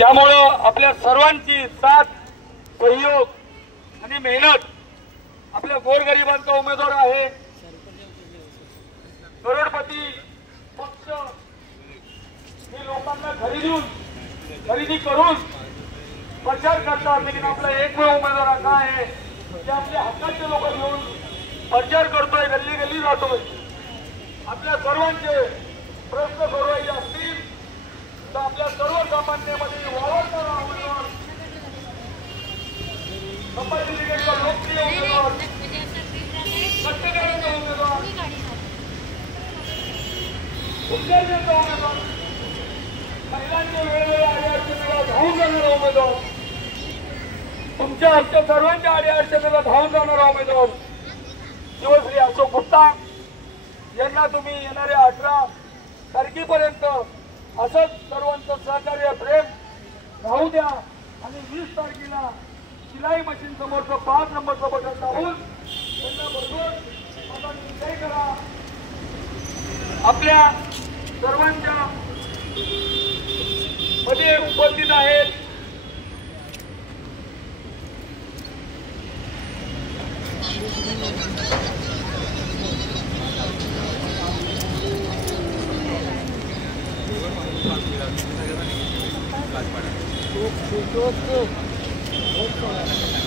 त्यामुळं आपल्या सर्वांची साथ, सहयोग आणि मेहनत आपल्या गोरगरिबांचा उमेदवार आहे। करोडपती पक्ष हे लोकांना खरेदी करून प्रचार करतात, लेकिन आपला एकमेव उमेदवार काय आहे की आपल्या हक्काचे लोक घेऊन प्रचार करतोय, गल्ली गल्ली जातोय। आपल्या सर्वांचे प्रश्न सोडवायचे असतील तर आपल्या सर्वसामान्यांमध्ये वावरणारा उमेदवार, संभाजीनगरचा लोकप्रिय उमेदवार, कष्टकऱ्यांचा उमेदवार, उद्योजकांचा उमेदवार, महिलांच्या वेळोवेळी अडीअडचणीला धावून जाणारा उमेदवार, आमच्या सर्वांच्या अडीअडचणीला धावून जाणारा उमेदवार शिवश्री अशोक गुप्ता यांना तुम्ही येणाऱ्या 18 तारखेपर्यंत असंच सर्वांचं सहकार्य, प्रेम राहू द्या आणि 20 तारखेला शिलाई मशीन समोरचं 5 नंबरचं बटन दाबून त्यांना बरोबर आता विजय करा। आपल्या सर्वांच्या मध्ये उपस्थित आहेत Go.